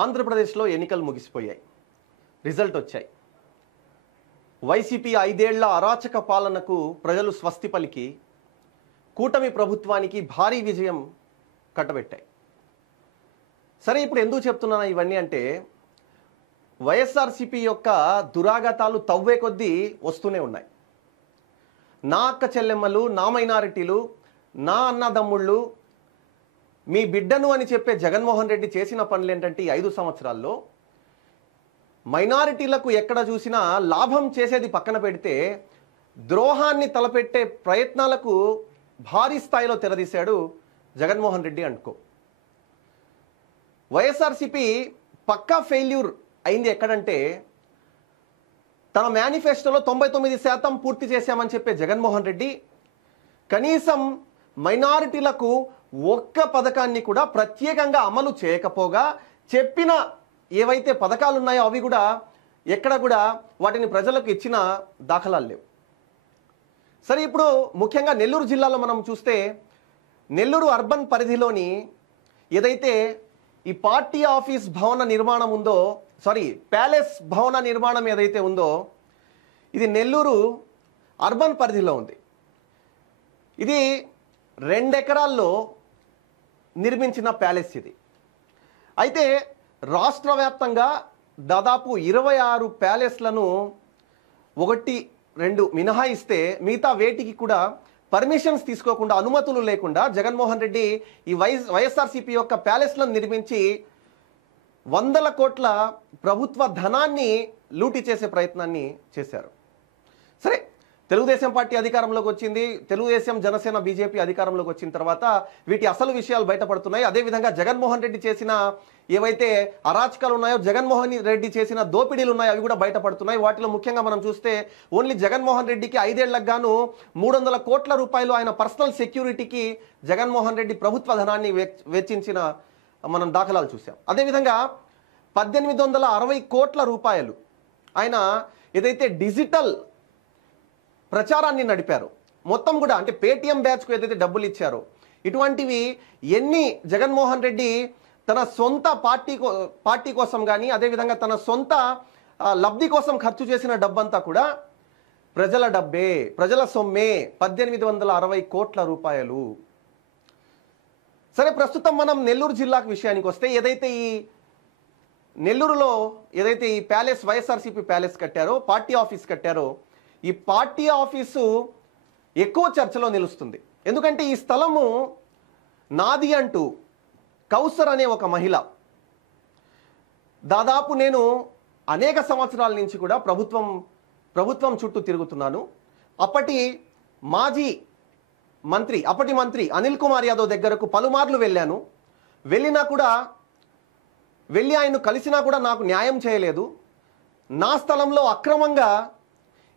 ఆంధ్రప్రదేశ్లో ఎన్నికలు ముగిసిపోయాయి, రిజల్ట్ వచ్చాయి. వైసీపీ 5 ఏళ్ల అరాచక పాలనకు ప్రజలు స్వస్తి పలికి కూటమి ప్రభుత్వానికి భారీ విజయం కట్టబెట్టాయి. సరే, ఇప్పుడు ఎందుకు చెప్తున్నాను ఇవన్నీ అంటే, వైఎస్ఆర్సీపీ యొక్క దురాగతాలు తవ్వే కొద్దీ వస్తూనే ఉన్నాయి. నా అక్క చెల్లెమ్మలు, నా మైనారిటీలు, నా అన్నదమ్ముళ్ళు, మీ బిడ్డను అని చెప్పే జగన్మోహన్ రెడ్డి చేసిన పనులు ఏంటంటే, ఈ 5 సంవత్సరాల్లో మైనారిటీలకు ఎక్కడ చూసినా లాభం చేసేది పక్కన పెడితే ద్రోహాన్ని తలపెట్టే ప్రయత్నాలకు భారీ స్థాయిలో తెరదీశాడు జగన్మోహన్ రెడ్డి అనుకో. వైఎస్ఆర్సీపీ పక్కా ఫెయిల్యూర్ అయింది ఎక్కడంటే, తన మేనిఫెస్టోలో 99% పూర్తి చేశామని చెప్పే జగన్మోహన్ రెడ్డి కనీసం మైనారిటీలకు ఒక్క పథకాన్ని కూడా ప్రత్యేకంగా అమలు చేయకపోగా, చెప్పిన ఏవైతే పథకాలు ఉన్నాయో అవి కూడా ఎక్కడ కూడా వాటిని ప్రజలకు ఇచ్చిన దాఖలాలు లేవు. సరే, ఇప్పుడు ముఖ్యంగా నెల్లూరు జిల్లాలో మనం చూస్తే, నెల్లూరు అర్బన్ పరిధిలోని ఏదైతే ఈ పార్టీ ఆఫీస్ భవన నిర్మాణం ఉందో, ప్యాలెస్ భవన నిర్మాణం ఏదైతే ఉందో, ఇది నెల్లూరు అర్బన్ పరిధిలో ఉంది. ఇది 2 ఎకరాల్లో నిర్మించిన ప్యాలెస్ ఇది. అయితే రాష్ట్ర వ్యాప్తంగా దాదాపు 26 ప్యాలెస్లను 1-2 మినహాయిస్తే మిగతా వేటికి కూడా పర్మిషన్స్ తీసుకోకుండా, అనుమతులు లేకుండా జగన్మోహన్ రెడ్డి ఈ వైఎస్ఆర్సీపీ యొక్క ప్యాలెస్లను నిర్మించి 100 కోట్ల ప్రభుత్వ ధనాన్ని లూటీ చేసే ప్రయత్నాన్ని చేశారు. సరే, తెలుగుదేశం పార్టీ అధికారంలోకి వచ్చింది. తెలుగుదేశం, జనసేన, బీజేపీ అధికారంలోకి వచ్చిన తర్వాత వీటి అసలు విషయాలు బయటపడుతున్నాయి. అదేవిధంగా జగన్మోహన్ రెడ్డి చేసిన ఏవైతే అరాచకాలు ఉన్నాయో, జగన్మోహన్ రెడ్డి చేసిన దోపిడీలు ఉన్నాయో అవి కూడా బయటపడుతున్నాయి. వాటిలో ముఖ్యంగా మనం చూస్తే, ఓన్లీ జగన్మోహన్ రెడ్డికి 5 ఏళ్లకు గాను 300 కోట్ల రూపాయలు ఆయన పర్సనల్ సెక్యూరిటీకి జగన్మోహన్ రెడ్డి ప్రభుత్వ ధనాన్ని వెచ్చించిన మనం దాఖలాలు చూసాం. అదేవిధంగా 1860 కోట్ల రూపాయలు ఆయన ఏదైతే డిజిటల్ ప్రచారాన్ని నడిపారు, మొత్తం కూడా అంటే పేటీఎం బ్యాచ్కు ఏదైతే డబ్బులు ఇచ్చారో, ఇటువంటివి ఎన్ని జగన్మోహన్ రెడ్డి తన సొంత పార్టీ కోసం కానీ, అదేవిధంగా తన సొంత లబ్ధి కోసం ఖర్చు చేసిన డబ్బంతా కూడా ప్రజల డబ్బే, ప్రజల సొమ్మే, 1860 కోట్ల రూపాయలు. సరే, ప్రస్తుతం మనం నెల్లూరు జిల్లాకు విషయానికి వస్తే, ఏదైతే ఈ నెల్లూరులో ఏదైతే ఈ ప్యాలెస్, వైఎస్ఆర్సీపీ ప్యాలెస్ కట్టారో, పార్టీ ఆఫీస్ కట్టారో, ఈ పార్టీ ఆఫీసు ఎక్కువ చర్చలో నిలుస్తుంది. ఎందుకంటే ఈ స్థలము నాది అంటూ కౌసర్ అనే ఒక మహిళ, దాదాపు నేను అనేక సంవత్సరాల నుంచి కూడా ప్రభుత్వం చుట్టూ తిరుగుతున్నాను. అప్పటి మంత్రి అనిల్ కుమార్ యాదవ్ దగ్గరకు పలుమార్లు వెళ్ళాను. వెళ్ళి ఆయన్ను కలిసినా కూడా నాకు న్యాయం చేయలేదు. నా స్థలంలో అక్రమంగా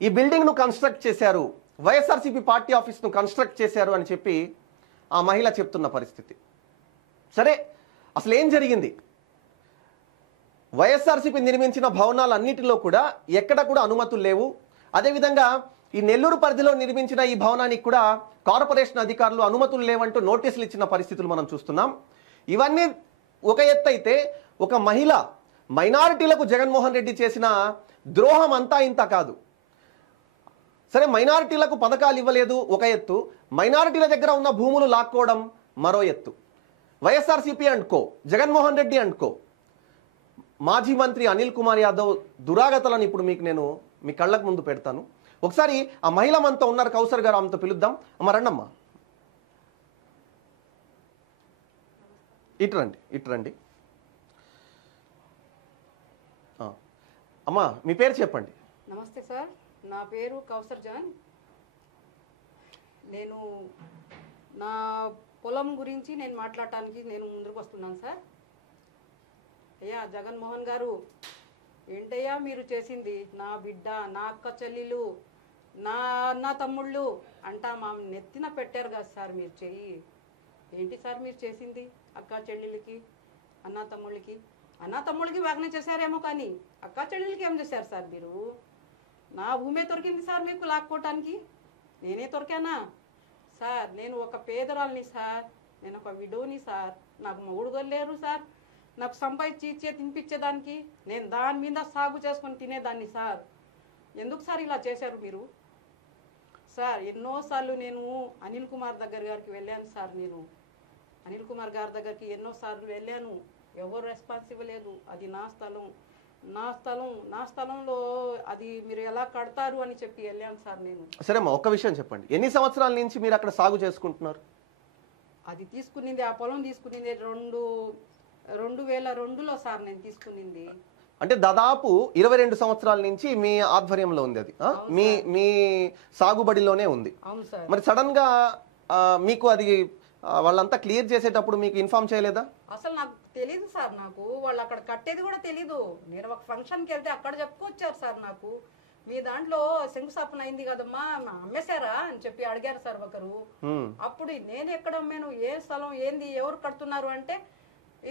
ఈ బిల్డింగ్ను కన్స్ట్రక్ట్ చేశారు, వైఎస్ఆర్సీపీ పార్టీ ఆఫీస్ను కన్స్ట్రక్ట్ చేశారు అని చెప్పి ఆ మహిళ చెప్తున్న పరిస్థితి. సరే, అసలు ఏం జరిగింది? వైఎస్ఆర్సీపీ నిర్మించిన భవనాలన్నిటిలో కూడా ఎక్కడ కూడా అనుమతులు లేవు. అదేవిధంగా ఈ నెల్లూరు పరిధిలో నిర్మించిన ఈ భవనానికి కూడా కార్పొరేషన్ అధికారులు అనుమతులు లేవంటూ నోటీసులు ఇచ్చిన పరిస్థితులు మనం చూస్తున్నాం. ఇవన్నీ ఒక ఎత్తు అయితే, ఒక మహిళ మైనారిటీలకు జగన్మోహన్ రెడ్డి చేసిన ద్రోహం అంతా ఇంత కాదు. సరే, మైనారిటీలకు పథకాలు ఇవ్వలేదు ఒక ఎత్తు, మైనారిటీల దగ్గర ఉన్న భూములు లాక్కోవడం మరో ఎత్తు. వైఎస్ఆర్సీపీ అనుకో, జగన్మోహన్ రెడ్డి అనుకో, మాజీ మంత్రి అనిల్ కుమార్ యాదవ్ దురాగతలను ఇప్పుడు నేను మీ కళ్ళకు ముందు పెడతాను. ఒకసారి ఆ మహిళ మనతో ఉన్నారు, కౌసర్ గారు, ఆమెతో పిలుద్దాం. అమ్మ రండమ్మా, ఇట్రండి. అమ్మా, మీ పేరు చెప్పండి. నమస్తే సార్, నా పేరు కౌసర్ జాన్. నేను నా పొలం గురించి మాట్లాడటానికి ముందుకు వస్తున్నాను సార్. అయ్యా జగన్మోహన్ గారు, ఏంటయ్యా మీరు చేసింది? నా బిడ్డ, నా అక్క చెల్లెలు, నా అన్న తమ్ముళ్ళు అంటా మా నెత్తిన పెట్టారు కదా సార్ మీరు చెయ్యి. ఏంటి సార్ మీరు చేసింది? అక్క చెల్లెలకి, అన్న తమ్ముళ్ళకి బాగానే చేశారేమో, కానీ అక్క చెల్లెలకి ఏం చేశారు సార్ మీరు? నా భూమే దొరికింది సార్ మీకు లాక్కోవటానికి. నేనే దొరికానా సార్? నేను ఒక పేదరాల్ని సార్, నేను ఒక విడోని సార్, నాకు మొగుడు లేరు సార్, నాకు సంపాదించి ఇచ్చే తినిపించేదానికి నేను దాని మీద సాగు చేసుకొని తినేదాన్ని సార్. ఎందుకు సార్ ఇలా చేశారు మీరు? సార్ ఎన్నోసార్లు నేను అనిల్ కుమార్ గారికి వెళ్ళాను సార్. నేను అనిల్ కుమార్ గారి దగ్గరికి ఎన్నోసార్లు వెళ్ళాను. ఎవరు రెస్పాన్స్ ఇవ్వలేదు. అది నా స్థలం, నా స్థలంలో అది మీరు ఎలా కడతారు అని చెప్పి వెళ్ళాను సార్ నేను. సరే అమ్మా, ఒక్క విషయం చెప్పండి, ఎన్ని సంవత్సరాల నుంచి మీరు అక్కడ సాగు చేసుకుంటున్నారు? అది తీసుకునింది, ఆ పొలం తీసుకునింది 2002లో సార్ నేను తీసుకునింది. అంటే దాదాపు 22 సంవత్సరాల నుంచి మీ ఆధ్వర్యంలో ఉంది అది, మీ సాగుబడిలోనే ఉంది. అవును సార్. మరి సడన్ గా మీకు అది వాళ్ళంతా క్లియర్ చేసేటప్పుడు మీకు ఇన్ఫార్మ్ చేయలేదా? అసలు నాకు తెలీదు సార్. నాకు వాళ్ళు అక్కడ కట్టేది కూడా తెలీదు. నేను ఒక ఫంక్షన్కి వెళ్తే అక్కడ చెప్పుకొచ్చారు సార్ నాకు, మీ దాంట్లో శంకుస్థాపన అయింది కదమ్మా, అమ్మేశారా అని చెప్పి అడిగారు సార్ ఒకరు. అప్పుడు నేను ఎక్కడ అమ్మాను, ఏ స్థలం ఏంది, ఎవరు కడుతున్నారు అంటే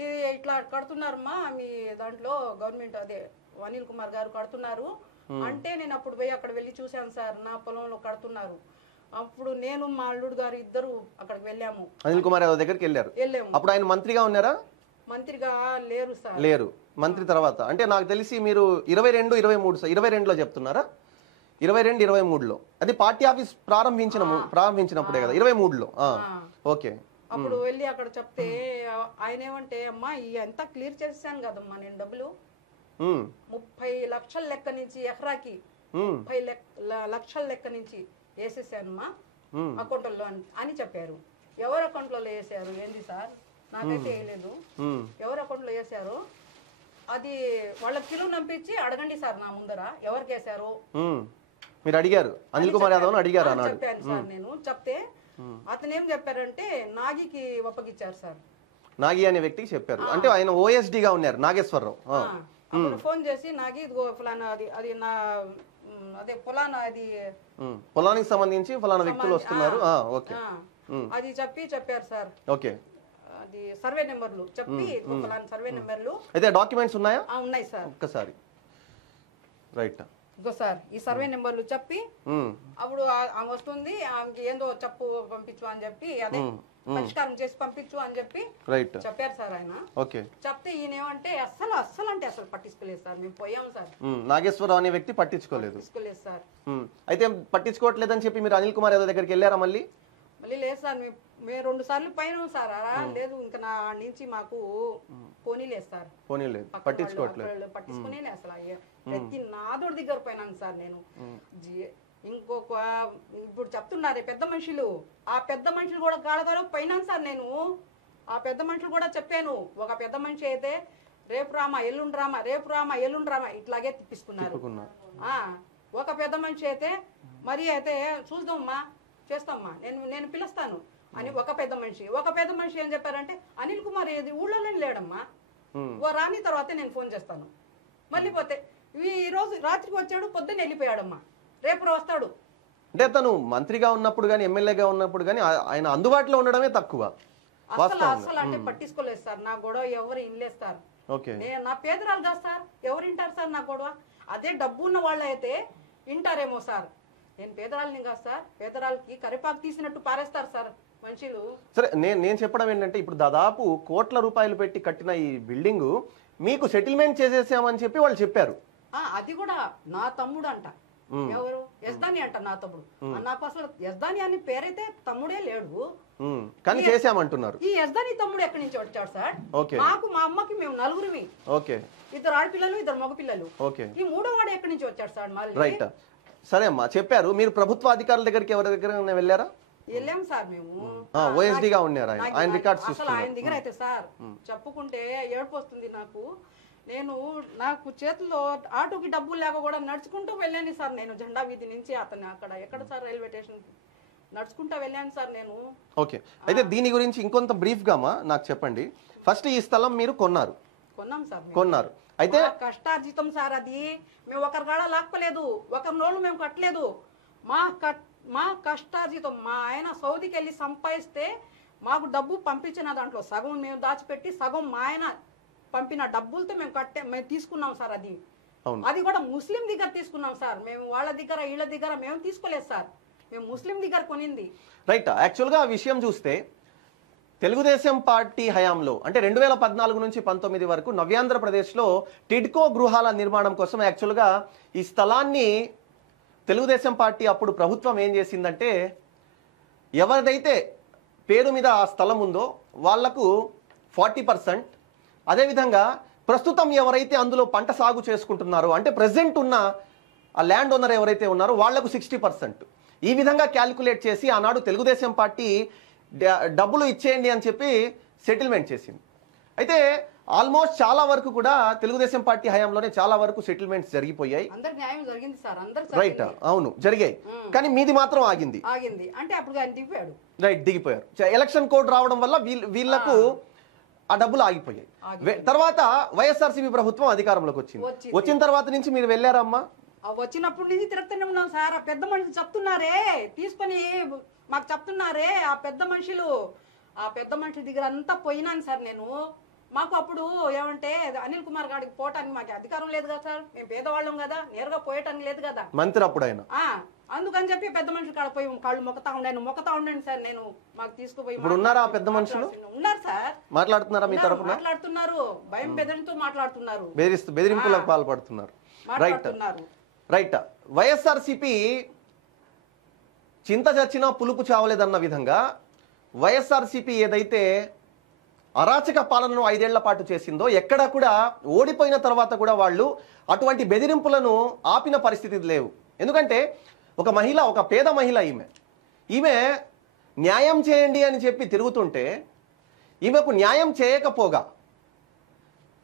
ఇది ఇట్లా కడుతున్నారమ్మా మీ దాంట్లో గవర్నమెంట్, అదే అనిల్ కుమార్ గారు కడుతున్నారు అంటే నేను అప్పుడు పోయి అక్కడ వెళ్ళి చూశాను సార్, నా పొలంలో కడుతున్నారు. అప్పుడు నేను మా అల్లుడు గారు ఇద్దరు అక్కడికి వెళ్ళాము. అనిల్ కుమార్ యాదవ్ దగ్గరికి వెళ్ళాము. అప్పుడు ఆయన మంత్రిగా ఉన్నారా? మంత్రిగా లేరు సార్. లేరు. మంత్రి తర్వాత అంటే నాకు తెలిసి మీరు 22-23 చెప్తున్నారా? 22-23లో అది పార్టీ ఆఫీస్ ప్రారంభించినప్పుడే కదా, 23లో. ఓకే. అప్పుడు వెళ్ళి అక్కడ చెప్తే ఆయన ఏమంటే, అమ్మా అంతా క్లియర్ చేసాను కదమ్మా నేను డబ్బులు 30 లక్షల లెక్క నుంచి ఎకరాకి 30 లక్షల లెక్క నుంచి వేసేసానమ్మా అకౌంట్లో అని చెప్పారు. ఎవరు అకౌంట్లో వేసారు ఏంది సార్, నాకైతే వేయలేదు. ఎవరు అకౌంట్లో వేసారు అది వాళ్ళ కిలో నంపించి అడగండి సార్ నా ముందర ఎవరికి వేసారు మీరు అడిగారు. అనిల్ కుమార్ యాదవ్ అడిగారు అన్నాడు. చెప్పాను సార్ నేను. చెప్తే అతను ఏం చెప్పారంటే నాగికి ఒప్పగిచ్చారు సార్. నాగి అనే వ్యక్తికి చెప్పారు. అంటే ఆయన ఓఎస్డి గా ఉన్నారు నాగేశ్వరరావు. అప్పుడు ఫోన్ చేసి నాగి ఇదిగో ఫలానా అది నా అదే పొలానికి సంబంధించి ఫలానా వ్యక్తులు వస్తున్నారు అది చెప్పారు సార్. ఓకే. అది సర్వే నెంబర్లు చెప్పి ఫలానా సర్వే నెంబర్లు అయితే డాక్యుమెంట్స్ ఉన్నాయా? ఉన్నాయి సార్. ఒక్కసారి రైట్ ఇగో సార్ ఈ సర్వే నెంబర్లు చెప్పి అప్పుడు వస్తుంది ఆమెకి ఏందో చెప్పు పంపించు అని చెప్పి, అదే పరిష్కారం చేసి పంపించు అని చెప్పి చెప్పారు సార్ ఆయన. చెప్తే ఈయన ఏమంటే అస్సలు పట్టించుకోలేదు సార్. మేము పోయాము సార్. నాగేశ్వరరావు అనే వ్యక్తి పట్టించుకోలేదు సార్. అయితే పట్టించుకోవట్లేదని చెప్పి మీరు అనిల్ కుమార్ యాదవ్ దగ్గరికి వెళ్ళారా? మళ్ళీ లేదు సార్. మేము 2 సార్లు పైన సార్ లేదు ఇంకా నా నుంచి మాకు పోనీలేదు సార్. పట్టించుకునే అసలు ప్రతి నాదోడి దగ్గర పోయినాను సార్ నేను. ఇంకొక ఇప్పుడు చెప్తున్నారే పెద్ద మనుషులు, ఆ పెద్ద మనుషులు కూడా గాడగాలో పోయినాను సార్ నేను. ఆ పెద్ద మనుషులు కూడా చెప్పాను. ఒక పెద్ద మనిషి అయితే రేపు రామా ఎల్లుండి రామా ఇట్లాగే తిప్పిస్తున్నారు. ఒక పెద్ద మనిషి అయితే మరి అయితే చూద్దామ్మా చేస్తామ్మా నేను పిలుస్తాను అని ఒక పెద్ద మనిషి ఏం చెప్పారంటే, అనిల్ కుమార్ ఏది ఊళ్ళోనే లేడమ్మా, రాని తర్వాతే నేను ఫోన్ చేస్తాను. మళ్ళీ పోతే ఈ రోజు రాత్రికి వచ్చాడు, పొద్దున్న వెళ్ళిపోయాడమ్మా, రేపు వస్తాడు. అంటే తను మంత్రిగా ఉన్నప్పుడు గానీ ఎమ్మెల్యేగా ఉన్నప్పుడు గానీ ఆయన అందుబాటులో ఉండడమే తక్కువ. అసలు అంటే పట్టించుకోలేదు సార్. నా గొడవ ఎవరు ఇన్లేదు సార్. నా పేదరాలు కాదు సార్, ఎవరు వింటారు సార్ నా గొడవ? అదే డబ్బు ఉన్న వాళ్ళు అయితే వింటారేమో సార్. నేను పేదరాలని కాదు సార్. పేదరాలకి కరిపాకు తీసినట్టు పారేస్తారు సార్ మనుషులు. సరే నేను చెప్పడం ఏంటంటే, ఇప్పుడు దాదాపు కోట్ల రూపాయలు పెట్టి కట్టిన ఈ బిల్డింగ్ మీకు సెటిల్మెంట్ చేసేసామని చెప్పి వాళ్ళు చెప్పారు. అది కూడా నా తమ్ముడు అంట. ఎవరు? యజ్దాని అంట నా తమ్ముడు. నాకు అసలు యజ్దాని అని పేరైతే తమ్ముడే లేడు, కానీ చేసామంటున్నారు. ఈ యజ్దాని తమ్ముడు ఎక్కడి నుంచి వచ్చాడు సార్? నాకు మా అమ్మకి మేము నలుగురివి, 2 ఆడపిల్లలు 2 మగపిల్లలు. ఈ 3వ వాడు ఎక్కడి నుంచి వచ్చాడు సార్? రైట్. సరే అమ్మా, చెప్పారు. మీరు ప్రభుత్వ అధికారుల దగ్గరికి ఎవరి దగ్గర వెళ్ళారా? వెళ్ళాం సార్. మేము ఓఎస్డీ గా ఉన్నారు. ఆయన రికార్డ్స్ అసలు ఆయన దగ్గర అయితే సార్ చెప్పుకుంటే ఏడుపు వస్తుంది నాకు. నాకు చేతిలో ఆటోకి డబ్బులు లేక కూడా నడుచుకుంటూ వెళ్ళాను సార్ నేను. జెండా వీధి నుంచి అతను అక్కడ ఎక్కడ సార్ రైల్వే స్టేషన్ నడుచుకుంటూ వెళ్ళాను సార్ నేను. ఓకే. అయితే దీని గురించి ఇంకొంత బ్రీఫ్ గా నాకు చెప్పండి. ఫస్ట్ ఈ స్థలం మీరు కొన్నాం సార్. కొన్నారు. అయితే కష్టార్జితం సార్. అది మేము ఒకరి కాడ లాక్కోలేదు, ఒకరి నోళ్ళు మేము కట్టలేదు. మా కష్టార్జితం. మా ఆయన సౌదీకి వెళ్ళి సంపాదిస్తే మాకు డబ్బు పంపించిన దాంట్లో సగం మేము దాచిపెట్టి సగం మా ఆయన పంపిన డబ్బులతో మేము తీసుకున్నాం సార్. అది కూడా ముస్లిం దగ్గర తీసుకున్నాం సార్. మేము వాళ్ళ దగ్గర వీళ్ళ దగ్గర మేము తీసుకోలేదు సార్. మేము ముస్లిం దగ్గర కొనింది. రైట్. యాక్చువల్ గా ఆ విషయం చూస్తే తెలుగుదేశం పార్టీ హయాంలో అంటే 2014 నుంచి 19 వరకు నవ్యాంధ్రప్రదేశ్లో టిడ్కో గృహాల నిర్మాణం కోసం యాక్చువల్గా ఈ స్థలాన్ని తెలుగుదేశం పార్టీ అప్పుడు ప్రభుత్వం ఏం చేసిందంటే ఎవరిదైతే పేరు మీద ఆ స్థలం ఉందో వాళ్లకు 40%, అదేవిధంగా ప్రస్తుతం ఎవరైతే అందులో పంట సాగు చేసుకుంటున్నారో అంటే ప్రెసెంట్ ఉన్న ఆ ల్యాండ్ ఓనర్ ఎవరైతే ఉన్నారో వాళ్లకు 60%. ఈ విధంగా క్యాల్కులేట్ చేసి ఆనాడు తెలుగుదేశం పార్టీ డబ్బులు ఇచ్చేయండి అని చెప్పి సెటిల్మెంట్ చేసింది. అయితే ఆల్మోస్ట్ చాలా వరకు కూడా తెలుగుదేశం పార్టీ హయాంలోనే చాలా వరకు సెటిల్మెంట్స్ జరిగిపోయాయి. రైట్, అవును జరిగాయి. కానీ మీది మాత్రం ఆగింది. అంటే అప్పుడు ఆయన దిగిపోయాడు. రైట్, దిగిపోయారు. ఎలక్షన్ కోడ్ రావడం వల్ల వీళ్లకు ఆ డబ్బులు ఆగిపోయాయి. తర్వాత వైఎస్ఆర్సీపీ ప్రభుత్వం అధికారంలోకి వచ్చింది. వచ్చిన తర్వాత నుంచి మీరు వెళ్ళారమ్మా? వచ్చినప్పటి నుంచి తిరుగుతూనే ఉన్నాం సార్. ఆ పెద్ద మనుషులు చెప్తున్నారే తీసుకొని మాకు చెప్తున్నారే ఆ పెద్ద మనుషుల దగ్గర అంతా పోయినాను సార్ నేను. మాకు అప్పుడు ఏమంటే అనిల్ కుమార్ గారికి పోవటానికి మాకు అధికారం లేదు కదా సార్, మేము పేదవాళ్ళం కదా, నేరుగా పోయటానికి లేదు కదా మంత్రి అప్పుడు ఆయన. అందుకని చెప్పి పెద్ద మనుషులు కాడ పోయి కాళ్ళు మొక్కతా ఉండండి సార్. నేను మాకు తీసుకుపోయి ఇప్పుడు ఉన్నారా ఆ పెద్ద మనుషులు? ఉన్నారు సార్. మాట్లాడుతున్నారా మీ తరపున? మాట్లాడుతున్నారు, భయం బెదిరింతో మాట్లాడుతున్నారు, బెదిరింపులకు పాల్పడుతున్నారు. రైట్. వైఎస్ఆర్సీపీ చింత చచ్చినా పులుపు చావలేదన్న విధంగా వైఎస్ఆర్సీపీ ఏదైతే అరాచక పాలనను 5 ఏళ్ల పాటు చేసిందో ఎక్కడా కూడా ఓడిపోయిన తర్వాత కూడా వాళ్ళు అటువంటి బెదిరింపులను ఆపిన పరిస్థితి లేవు. ఎందుకంటే ఒక మహిళ, ఒక పేద మహిళ, ఈమె న్యాయం చేయండి అని చెప్పి తిరుగుతుంటే ఈమెకు న్యాయం చేయకపోగా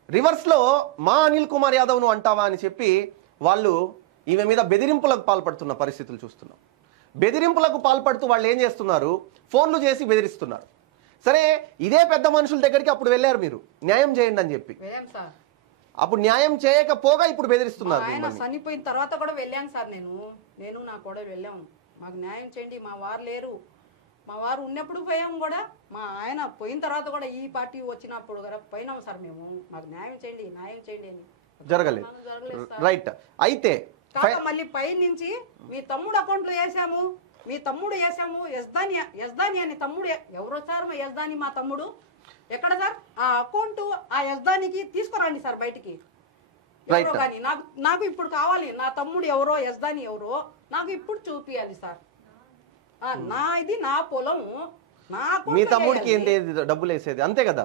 రివర్స్లో మా అనిల్ కుమార్ యాదవ్ను అంటావా అని చెప్పి వాళ్ళు ఈమె మీద బెదిరింపులకు పాల్పడుతున్న పరిస్థితులు చూస్తున్నాం. బెదిరింపులకు పాల్పడుతూ వాళ్ళు ఏం చేస్తున్నారు, ఫోన్లు చేసి బెదిరిస్తున్నారు. సరే, ఇదే పెద్ద మనుషుల దగ్గరికి అప్పుడు వెళ్ళారు మీరు న్యాయం చేయండి అని చెప్పి. అప్పుడు న్యాయం చేయకపోగా ఇప్పుడు బెదిరిస్తున్నారు. చనిపోయిన తర్వాత కూడా వెళ్ళాను సార్. నేను నా కూడా వెళ్ళాము, మాకు న్యాయం చేయండి, మా వారు లేరు, మా వారు ఉన్నప్పుడు పోయాము కూడా, మా ఆయన పోయిన తర్వాత కూడా ఈ పార్టీ వచ్చినప్పుడు కూడా పోయినాము సార్ మేము, మాకు న్యాయం చేయండి అని. జరగలేదు. రైట్. అయితే మళ్ళీ పై నుంచి మీ తమ్ముడు అకౌంట్లో వేసాము, యజ్దాని అని తమ్ముడు ఎవరో సార్, మా యజ్దాని మా తమ్ముడు ఎక్కడ సార్? ఆ అకౌంట్ ఆ యజ్దానికి తీసుకురండి సార్ బయటికి. కానీ నాకు ఇప్పుడు కావాలి, నా తమ్ముడు ఎవరో యజ్దాని ఎవరో నాకు ఇప్పుడు చూపియాలి సార్. నా పొలము, మీ తమ్ముడికి ఏంటి డబ్బులు వేసేది అంతే కదా?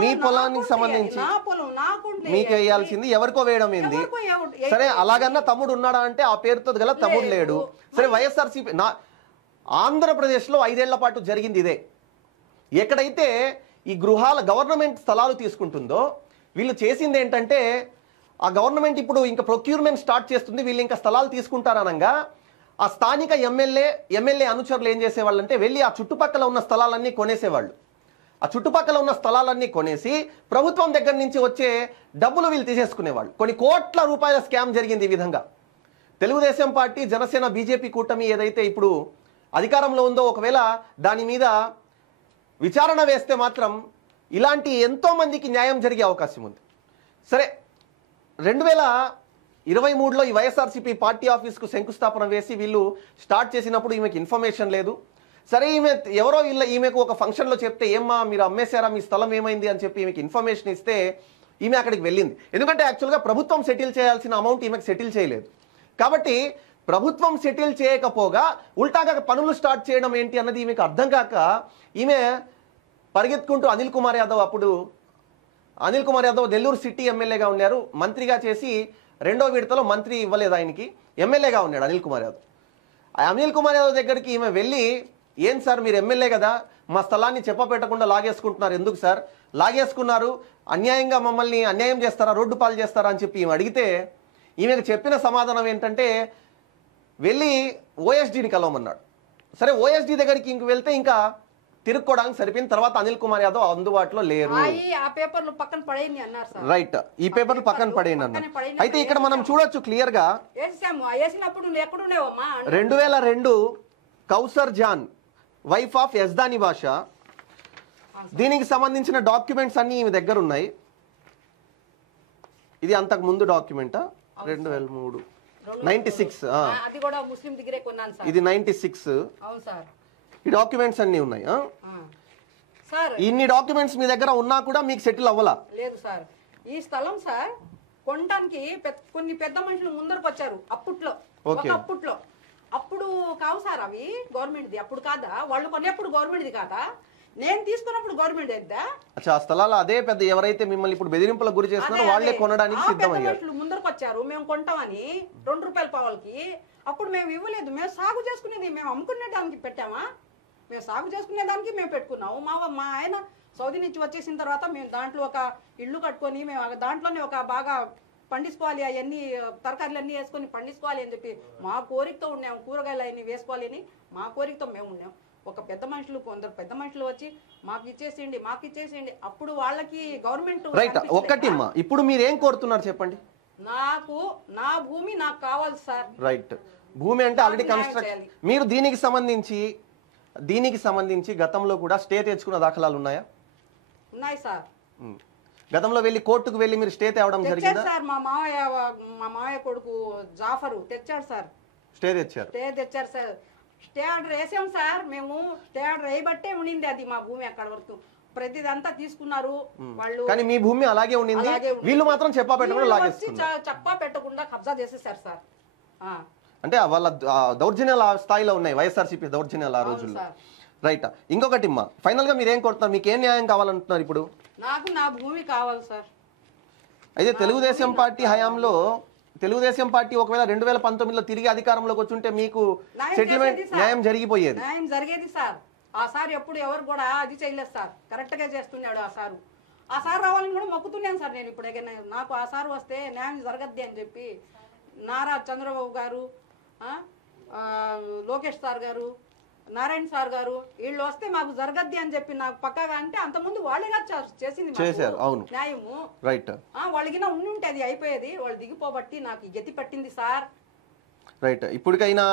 మీ పొలానికి సంబంధించి మీకు వేయాల్సింది ఎవరికో వేయడం ఏంది? సరే, అలాగన్నా తమ్ముడు ఉన్నాడా అంటే ఆ పేరుతో గల తమ్ముడు లేడు. సరే, వైఎస్ఆర్సీపీ ఆంధ్రప్రదేశ్లో 5 ఏళ్ల పాటు జరిగింది ఇదే. ఎక్కడైతే ఈ గృహాల గవర్నమెంట్ స్థలాలు తీసుకుంటుందో వీళ్ళు చేసింది ఏంటంటే, ఆ గవర్నమెంట్ ఇప్పుడు ఇంకా ప్రొక్యూర్మెంట్ స్టార్ట్ చేస్తుంది, వీళ్ళు ఇంకా స్థలాలు తీసుకుంటారనగా ఆ స్థానిక ఎమ్మెల్యే అనుచరులు ఏం చేసేవాళ్ళు అంటే వెళ్ళి ఆ చుట్టుపక్కల ఉన్న స్థలాలన్నీ కొనేసేవాళ్ళు. ఆ చుట్టుపక్కల ఉన్న స్థలాలన్నీ కొనేసి ప్రభుత్వం దగ్గర నుంచి వచ్చే డబ్బులు వీళ్ళు తీసేసుకునేవాళ్ళు. కొన్ని కోట్ల రూపాయల స్కామ్ జరిగింది ఈ విధంగా. తెలుగుదేశం పార్టీ, జనసేన, బీజేపీ కూటమి ఏదైతే ఇప్పుడు అధికారంలో ఉందో ఒకవేళ దాని మీద విచారణ వేస్తే మాత్రం ఇలాంటి ఎంతో మందికి న్యాయం జరిగే అవకాశం ఉంది. సరే, 2023లో ఈ వైఎస్ఆర్సీపీ పార్టీ ఆఫీస్కు శంకుస్థాపన వేసి వీళ్ళు స్టార్ట్ చేసినప్పుడు ఈమెకి ఇన్ఫర్మేషన్ లేదు. సరే, ఎవరో ఈమెకు ఒక ఫంక్షన్లో చెప్తే ఏమ్మా మీరు అమ్మేశారా, మీ స్థలం ఏమైంది అని చెప్పి ఈమెకి ఇన్ఫర్మేషన్ ఇస్తే ఈమె అక్కడికి వెళ్ళింది. ఎందుకంటే యాక్చువల్గా ప్రభుత్వం సెటిల్ చేయాల్సిన అమౌంట్ ఈమెకు సెటిల్ చేయలేదు. కాబట్టి ప్రభుత్వం సెటిల్ చేయకపోగా ఉల్టాగా పనులు స్టార్ట్ చేయడం ఏంటి అన్నది ఈమెకు అర్థం కాక ఈమె పరిగెత్తుకుంటూ అనిల్ కుమార్ యాదవ్ నెల్లూరు సిటీ ఎమ్మెల్యేగా ఉన్నారు, మంత్రిగా చేసి 2వ విడతలో మంత్రి ఇవ్వలేదు ఆయనకి, ఎమ్మెల్యేగా ఉన్నాడు అనిల్ కుమార్ యాదవ్ దగ్గరికి ఈమె వెళ్ళి, ఏం సార్ మీరు ఎమ్మెల్యే కదా, మా స్థలాన్ని చెప్పపెట్టకుండా లాగేసుకుంటున్నారు, ఎందుకు సార్ లాగేసుకున్నారు, అన్యాయంగా మమ్మల్ని అన్యాయం చేస్తారా, రోడ్డు పాలు చేస్తారా అని చెప్పి ఈమె అడిగితే ఈమెకు చెప్పిన సమాధానం ఏంటంటే వెళ్ళి ఓఎస్డీని కలవమన్నాడు. సరే, ఓఎస్డీ దగ్గరికి ఇంక వెళ్తే ఇంకా తిరుక్కోవడానికి సరిపోయిన తర్వాత అనిల్ కుమార్ యాదవ్ అందుబాటులో లేరు. రైట్, ఈ పేపర్లు పక్కన పడేయండి అన్నారు. అయితే ఇక్కడ మనం చూడొచ్చు క్లియర్ గా 2002 Kausar John wife of Yazdani బాషా, దీనికి సంబంధించిన డాక్యుమెంట్స్ అన్ని ఈమె దగ్గర ఉన్నాయి. ఇది అంతకు ముందు డాక్యుమెంటా? 2003 96, ఇది 96. ఈ డాక్యుమెంట్స్ అన్ని ఉన్నాయి. సార్ ఇన్ని డాక్యుమెంట్స్ మీ దగ్గర ఉన్నా కూడా మీకు సెటిల్ అవ్వాలా? లేదు సార్, ఈ స్థలం సార్ కొనడానికి కొన్ని పెద్ద మనుషులు ముందరకు వచ్చారు అప్పట్లో. అప్పట్లో అప్పుడు కావు సార్ అవి గవర్నమెంట్ది. అప్పుడు కాదా వాళ్ళు కొనేప్పుడు గవర్నమెంట్ది కాదా? నేను తీసుకున్నప్పుడు గవర్నమెంట్ అయిద్దా? ఆ స్థలాలు అదే పెద్ద ఎవరైతే మిమ్మల్ని ఇప్పుడు బెదిరింపులకు గురి చేస్తున్నారో వాళ్ళే కొనడానికి సిద్ధమయ్యారు. ముందరకు వచ్చారు మేము కొంటామని ₹2 పావలకి. అప్పుడు మేము ఇవ్వలేదు. మేము సాగు చేసుకునేది మేము అమ్ముకునే దానికి పెట్టామా? మేము సాగు చేసుకునే దానికి మేము పెట్టుకున్నాము. మా ఆయన సౌదీ నుంచి వచ్చేసిన తర్వాత మేము దాంట్లో ఒక ఇల్లు కట్టుకొని మేము దాంట్లోనే ఒక బాగా పండించుకోవాలి, అవన్నీ తరకారీలు అన్నీ వేసుకొని పండించుకోవాలి అని చెప్పి మా కోరికతో ఉన్నాము. కూరగాయలు అవన్నీ వేసుకోవాలి అని మా కోరికతో మేము ఉన్నాం. ఒక కొందరు పెద్ద మనుషులు వచ్చి మాకు ఇచ్చేసేయండి. అప్పుడు వాళ్ళకి గవర్నమెంట్ రైట్. ఒక్కటిమ్మా, ఇప్పుడు మీరు ఏం కోరుతున్నారు చెప్పండి? నాకు నా భూమి నాకు కావాలి సార్. రైట్. భూమి అంటే ఆల్రెడీ కన్స్ట్రక్షన్. మీరు దీనికి సంబంధించి గతంలో కూడా స్టే తెచ్చుకున్న దాఖలాలు ఉన్నాయా? ఉన్నాయి సార్. గతంలో వెళ్ళి కోర్టుకు వెళ్ళి మీరు స్టే తేవడం జరిగిందా? సార్ మా మావయ్య కొడుకు జాఫరు తెచ్చాడు సార్. స్టే తెచ్చారు సార్. స్టే ఆర్డర్ వేసాం సార్. మేము స్టే ఆర్డర్ వేయబట్టే ఉండింది అది మా భూమి అక్కడ వరకు. ప్రతిదంతా తీసుకున్నారు వాళ్ళు. కానీ మీ భూమి అలాగే ఉండింది, వీళ్ళు మాత్రం చెప్పా పెట్టకుండా కబ్జా చేసేసారు సార్. అంటే వాళ్ళ దౌర్జన్యాలు ఆ స్థాయిలో ఉన్నాయి, వైఎస్ఆర్సీపీ దౌర్జన్యాలు ఆ రోజుల్లో. రైట్. ఇంకొకటి అమ్మా, ఫైనల్ గా మీరు ఏం కోరుతున్నారు? మీకు ఏం న్యాయం కావాలంటున్నారు ఇప్పుడు? నాకు నా భూమి కావాలి సార్. అయితే తెలుగుదేశం పార్టీ హయాంలో తెలుగుదేశం పార్టీ ఒకవేళ 2019లో తిరిగి అధికారంలోకి వచ్చుంటే మీకు సెటిల్మెంట్ న్యాయం జరిగిపోయేది. న్యాయం జరిగేది సార్. ఆ సార్ ఎప్పుడు ఎవరు కూడా అది చేయలేదు సార్. కరెక్ట్ గా చేస్తున్నాడు ఆ సార్ రావాలని కూడా మొక్కుతున్నాను సార్. నేను ఇప్పుడు నాకు ఆ సార్ వస్తే న్యాయం జరగద్ది అని చెప్పి నారా చంద్రబాబు గారు, లోకేష్ సార్ గారు, నారాయణ సార్ గారు వీళ్ళు వస్తే మాకు జరగద్ది అని చెప్పి నాకు పక్కాగా. అంటే అంతకుముందు వాళ్ళేగా చేసింది న్యాయము. రైట్. వాళ్ళకి ఉండి ఉంటే అది అయిపోయేది. వాళ్ళు దిగిపోబట్టి నాకు గతి పట్టింది సార్. రైట్. ఇప్పటికైనా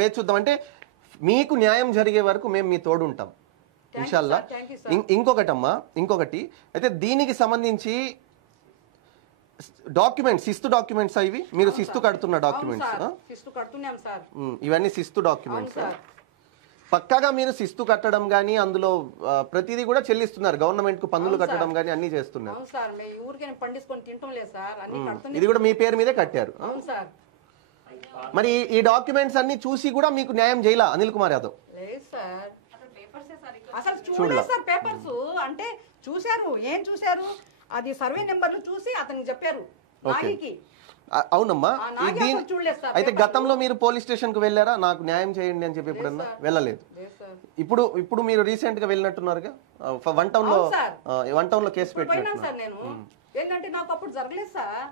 వేచి చూద్దాం. అంటే మీకు న్యాయం జరిగే వరకు మేము మీ తోడు ఉంటాం ఇన్షాల్లా. ఇంకొకటి అయితే దీనికి సంబంధించి డాక్యుమెంట్స్, శిస్తు డాక్యుమెంట్స్ ఇవి మీరు శిస్తు కడుతున్న డాక్యుమెంట్స్. ఇవన్నీ శిస్తు డాక్యుమెంట్స్. పక్కాగా మీరు శిస్తు కట్టడం గానీ అందులో ప్రతిదీ కూడా చెల్లిస్తున్నారు, గవర్నమెంట్ కు పన్నులు కట్టడం గానీ అన్ని చేస్తున్నారు. ఇది కూడా మీ పేరు మీదే కట్టారు. మరి ఈ డాక్యుమెంట్స్ అన్ని చూసి కూడా మీకు న్యాయం చేయాల అనిల్ కుమార్ యాదవ్? అసలు చూడలేదు సార్ పేపర్స్. అంటే చూశారు, ఏం చూశారు? అది సర్వే నెంబర్లు చూసి అతనికి చెప్పారు. అవునమ్మా. అయితే గతంలో మీరు పోలీస్ స్టేషన్ కు వెళ్ళారా నాకు న్యాయం చేయండి అని చెప్పి ఎప్పుడన్నా? వెళ్ళలేదు. ఇప్పుడు మీరు రీసెంట్ గా వెళ్ళినట్టున్నారుగా, వన్ టౌన్ లో కేసు పెట్టినట్టున్నారు. నేను ఏంటంటే నాకు అప్పుడు జరగలేదు సార్.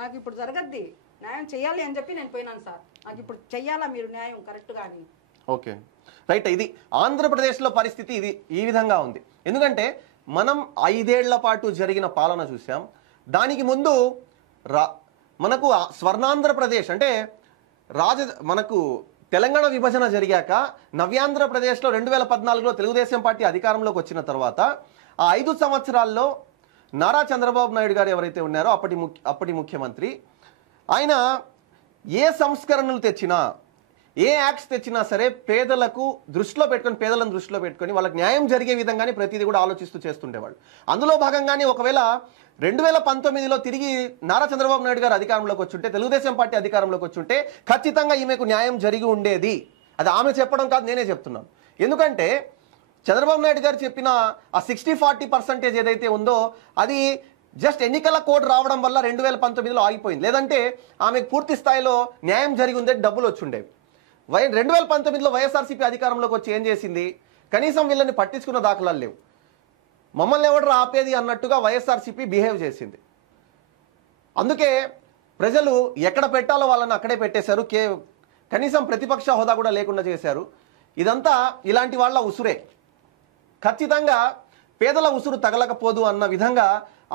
నాకు ఇప్పుడు జరగద్ది, న్యాయం చేయాలి అని చెప్పి నేను పోయినాను సార్. నాకు ఇప్పుడు చెయ్యాలా మీరు న్యాయం కరెక్ట్ గాని. Okay right. ఇది ఆంధ్రప్రదేశ్ లో పరిస్థితి ఇది ఈ విధంగా ఉంది. ఎందుకంటే మనం 5 ఏళ్ల పాటు జరిగిన పాలన చూసాం. దానికి ముందు మనకు స్వర్ణాంధ్రప్రదేశ్ అంటే మనకు తెలంగాణ విభజన జరిగాక నవ్యాంధ్రప్రదేశ్లో 2014లో తెలుగుదేశం పార్టీ అధికారంలోకి వచ్చిన తర్వాత ఆ 5 సంవత్సరాల్లో నారా చంద్రబాబు నాయుడు గారు ఎవరైతే ఉన్నారో అప్పటి ముఖ్యమంత్రి, ఆయన ఏ సంస్కరణలు తెచ్చినా, ఏ యాక్ట్స్ తెచ్చినా సరే పేదలను దృష్టిలో పెట్టుకొని వాళ్ళకి న్యాయం జరిగే విధంగానే ప్రతిదీ కూడా ఆలోచిస్తూ చేస్తుండేవాళ్ళు. అందులో భాగంగానే ఒకవేళ 2019లో తిరిగి నారా చంద్రబాబు నాయుడు గారు అధికారంలోకి వచ్చుంటే, తెలుగుదేశం పార్టీ అధికారంలోకి వచ్చుంటే ఖచ్చితంగా ఈమెకు న్యాయం జరిగి ఉండేది. అది ఆమె చెప్పడం కాదు, నేనే చెప్తున్నాను. ఎందుకంటే చంద్రబాబు నాయుడు గారు చెప్పిన ఆ 60-40% ఏదైతే ఉందో అది జస్ట్ ఎన్నికల కోడ్ రావడం వల్ల 2019లో ఆగిపోయింది. లేదంటే ఆమెకు పూర్తి స్థాయిలో న్యాయం జరిగి ఉండే, డబ్బులు వచ్చుండేవి. 2019లో వైఎస్ఆర్సీపీ అధికారంలోకి వచ్చి ఏం చేసింది? కనీసం వీళ్ళని పట్టించుకున్న దాఖలాలు లేవు. మమ్మల్ని ఎవరు ఆపేది అన్నట్టుగా వైఎస్ఆర్సీపీ బిహేవ్ చేసింది. అందుకే ప్రజలు ఎక్కడ పెట్టాలో వాళ్ళని అక్కడే పెట్టేశారు. కనీసం ప్రతిపక్ష హోదా కూడా లేకుండా చేశారు. ఇదంతా ఇలాంటి వాళ్ళ ఉసురే. ఖచ్చితంగా పేదల ఉసురు తగలకపోదు అన్న విధంగా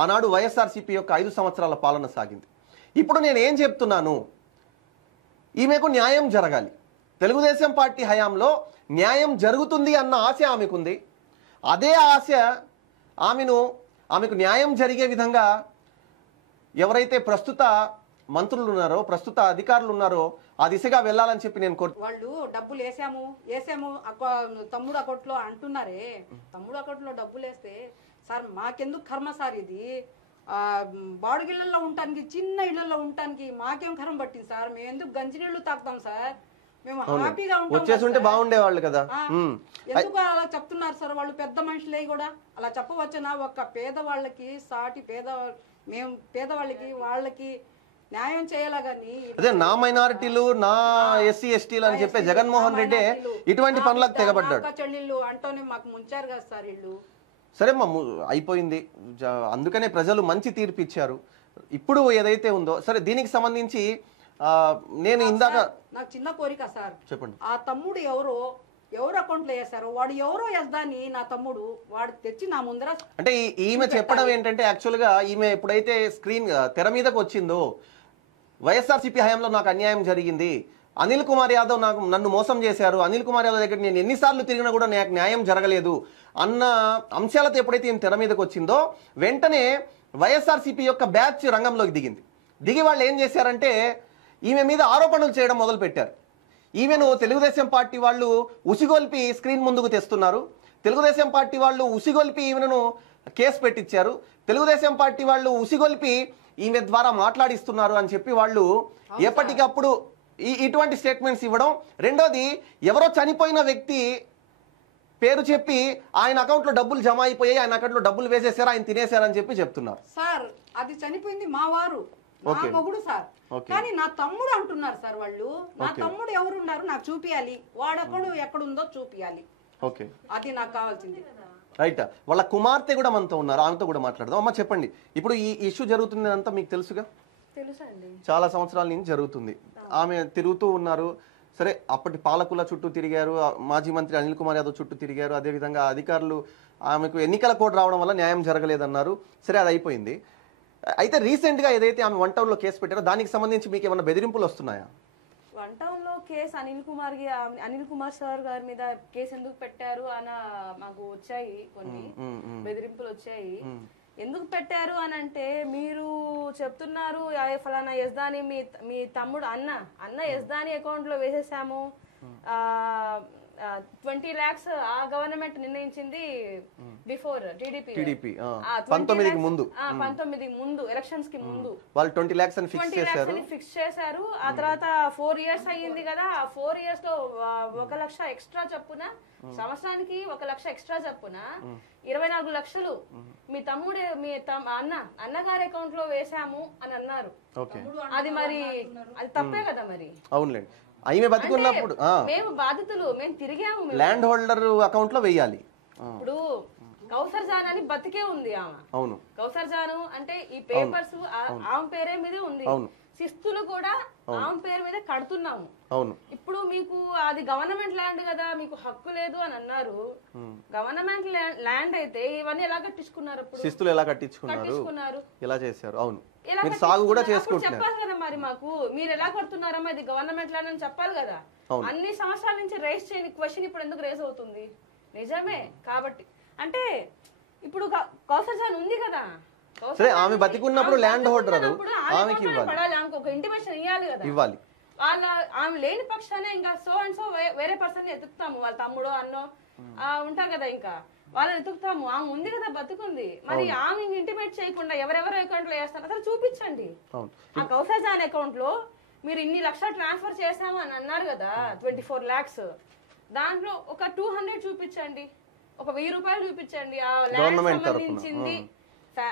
ఆనాడు వైఎస్ఆర్సీపీ యొక్క 5 సంవత్సరాల పాలన సాగింది. ఇప్పుడు నేను ఏం చెప్తున్నాను, ఈమెకు న్యాయం జరగాలి. తెలుగుదేశం పార్టీ హయాంలో న్యాయం జరుగుతుంది అన్న ఆశ ఆమెకుంది. అదే ఆశ ఆమెకు న్యాయం జరిగే విధంగా ఎవరైతే ప్రస్తుత మంత్రులు ఉన్నారో, ప్రస్తుత అధికారులు ఉన్నారో ఆ దిశగా వెళ్ళాలని చెప్పి నేను వాళ్ళు డబ్బులు వేసాము తమ్ముడు అకౌంట్లో అంటున్నారే, తమ్ముడు అకౌంట్లో డబ్బులు వేస్తే సార్ మాకెందుకు కర్మ సార్ ఇది? బాడుగిళ్ళల్లో ఉండటానికి, చిన్న ఇళ్లలో ఉండటానికి మాకేం కర్మ పట్టింది సార్? మేము ఎందుకు గంజినీళ్ళు తాగుతాం సార్? మేము హ్యాపీగా వచ్చేస్తుంటే బాగుండేవాళ్ళు కదా. ఎందుకు అలా చెప్తున్నారు సార్? వాళ్ళు పెద్ద మనుషులే కూడా అలా చెప్పవచ్చునా? ఒక పేదవాళ్ళకి సాటి మేము పేదవాళ్ళకి వాళ్ళకి న్యాయం చేయాలా గానీ అదే నా మైనారిటీలు, నా ఎస్సీ ఎస్టీలు అని చెప్పే జగన్మోహన్ రెడ్డి ఇటువంటి పనులకు తెగబడ్డాడు. చెల్లెళ్ళు అంటూనే మాకు ముంచారు కదా సార్ వీళ్ళు. సరే అయిపోయింది, అందుకనే ప్రజలు మంచి తీర్పు ఇచ్చారు. ఇప్పుడు ఏదైతే ఉందో సరే, దీనికి సంబంధించి నేను ఇందాక నాకు చిన్న కోరిక సార్, చెప్పండి. ఆ తమ్ముడు ఎవరు అకౌంట్లో వేశారు, వాడు ఎవరో వేద్దాని నా తమ్ముడు వాడు తెచ్చి నా ముందర అంటే ఈమె చెప్పడం ఏంటంటే, యాక్చువల్ గా ఈమె ఎప్పుడైతే స్క్రీన్ తెర మీదకి వచ్చిందో, వైఎస్ఆర్సీపీ హయాంలో నాకు అన్యాయం జరిగింది, అనిల్ కుమార్ యాదవ్ నన్ను మోసం చేశారు, అనిల్ కుమార్ యాదవ్ దగ్గర నేను ఎన్నిసార్లు తిరిగినా కూడా నాకు న్యాయం జరగలేదు అన్న అంశాలతో ఎప్పుడైతే ఈమె తెర మీదకి వచ్చిందో, వెంటనే వైఎస్ఆర్సీపీ యొక్క బ్యాచ్ రంగంలోకి దిగి వాళ్ళు ఏం చేశారంటే ఈమె మీద ఆరోపణలు చేయడం మొదలు పెట్టారు. ఈమెను తెలుగుదేశం పార్టీ వాళ్ళు ఉసిగొల్పి స్క్రీన్ ముందుకు తెస్తున్నారు, తెలుగుదేశం పార్టీ వాళ్ళు ఉసిగొల్పి ఈమెను కేసు పెట్టించారు, తెలుగుదేశం పార్టీ వాళ్ళు ఉసిగొల్పి ఈమె ద్వారా మాట్లాడిస్తున్నారు అని చెప్పి వాళ్ళు ఎప్పటికప్పుడు ఇటువంటి స్టేట్మెంట్స్ ఇవ్వడం. రెండోది, ఎవరో చనిపోయిన వ్యక్తి పేరు చెప్పి ఆయన అకౌంట్లో డబ్బులు జమ అయిపోయాయి, ఆయన అకౌంట్లో డబ్బులు వేసేసారు, ఆయన తినేశారని చెప్పి చెప్తున్నారు. సార్ అది చనిపోయింది మా వారు, నా మొగుడు సార్, కానీ నా తమ్ముడు అంటున్నారు సార్ వాళ్ళు. నా తమ్ముడు ఎవరున్నారు నాకు చూపియాలి, వాడొకడు ఎక్కడుందో చూపియాలి. ఓకే, అది నాకు కావాల్సింది. రైట్. వాళ్ళ కుమార్తె కూడా మనతో ఉన్నారు, ఆమెతో కూడా మాట్లాడదాం. అమ్మ చెప్పండి, ఇప్పుడు ఈ ఇష్యూ జరుగుతుంది అంతా మీకు తెలుసుగా? తెలుసండి, చాలా సంవత్సరాల నుంచి జరుగుతుంది. ఆమె తిరుగుతూ ఉన్నారు, సరే అప్పటి పాలకుల చుట్టూ తిరిగారు, మాజీ మంత్రి అనిల్ కుమార్ యాదవ్ చుట్టూ తిరిగారు, అదేవిధంగా అధికారులు ఆమెకు ఎన్నికల కోడ్ రావడం వల్ల న్యాయం జరగలేదన్నారు, సరే అది అయిపోయింది. అయితే రీసెంట్గా ఏదైతే ఆమె వన్ టౌన్లో కేసు పెట్టారో దానికి సంబంధించి మీకు ఏమైనా బెదిరింపులు వస్తున్నాయా? వన్ టౌన్ లో కేసు అనిల్ కుమార్ సార్ గారి మీద కేసు ఎందుకు పెట్టారు అన్న మాకు వచ్చాయి, కొన్ని బెదిరింపులు వచ్చాయి. ఎందుకు పెట్టారు అని అంటే, మీరు చెప్తున్నారు ఫలానా యజ్దాని మీ తమ్ముడు అన్న యజ్దాని అకౌంట్ లో వేసేసాము, 20 lakhs ఆ గవర్నమెంట్ నిర్ణయించింది బిఫోర్ టీడీపీ 19 ముందు ఎలక్షన్స్ కి ముందు వాళ్ళు 20 lakhs అని ఫిక్స్ చేశారు. ఆ తర్వాత 4 years అయ్యింది కదా, ఆ 4 years లో 1 లక్ష ఎక్స్ట్రా చొప్పున, సంవత్సరానికి 1 లక్ష ఎక్స్ట్రా చొప్పున 24 లక్షలు మీ తమ్ముడే అన్నగారి అకౌంట్ లో వేసాము అని అన్నారు. అది మరి అది తప్పే కదా మరి. అవునులేండి, ఆమె బతికున్నప్పుడు మేము బాధితులు, మేము తిరిగాము, ల్యాండ్ హోల్డర్ అకౌంట్ లో వేయాలి. ఇప్పుడు కౌసర్ జాన్ అని బతికే ఉంది ఆమె. అవును, కౌసర్ జాను అంటే ఈ పేపర్స్ ఆమె పేరే మీదే ఉంది, శిస్తులు కూడా ఆమె పేరు మీద కడుతున్నాము. అవును, ఇప్పుడు మీకు అది గవర్నమెంట్ ల్యాండ్ కదా, మీకు హక్కు లేదు అని అన్నారు. గవర్నమెంట్ ల్యాండ్ అయితే ఇవన్నీ ఎలా కట్టించుకున్నారు? ఇప్పుడు శిస్తులు ఎలా కట్టించుకున్నారు, ఎలా చేశారు? అవును, మీరు సాగు కూడా చేసుకుంటున్నారు. చెప్పాలి కదా మరి మాకు, మీరు ఎలా కడుతున్నారమ్మా, ఇది గవర్నమెంట్ ల్యాండ్ అని చెప్పాలి కదా. అన్ని సంవత్సరాల నుంచి రైజ్ చేయని క్వశ్చన్ ఇప్పుడు ఎందుకు రేజ్ అవుతుంది? నిజమే కాబట్టి అంటే ఇప్పుడు కౌసర్ జాన్ ఉంది కదా, సరే ఆమె బతికున్నప్పుడు ల్యాండ్ హోల్డర్ ఆమెకి ఇవ్వాలి, ఒక ఇంటిమేషన్ ఇవ్వాలి. వాళ్ళ ఆమె లేని పక్షానే ఇంకా సో అండ్ సో వేరే పర్సన్ ఎత్తుకుతాము, వాళ్ళ తమ్ముడో అన్నో ఉంటారు కదా, ఇంకా వాళ్ళని ఎత్తుకుతాము. ఆమె ఉంది కదా, బతుకుంది, మరి ఆమె ఇంటిమేట్ చేయకుండా ఎవరెవరు అకౌంట్ లో వేస్తారు అసలు చూపించండి. ఆ కౌసర్ జాన్ అకౌంట్ లో మీరు ఇన్ని లక్షలు ట్రాన్స్ఫర్ చేసాము అని అన్నారు కదా, 24 lakhs, దాంట్లో ఒక 200 చూపించండి, ఒక 1000 రూపాయలు చూపించండి. ఆ ల్యాండ్ సంబంధించింది,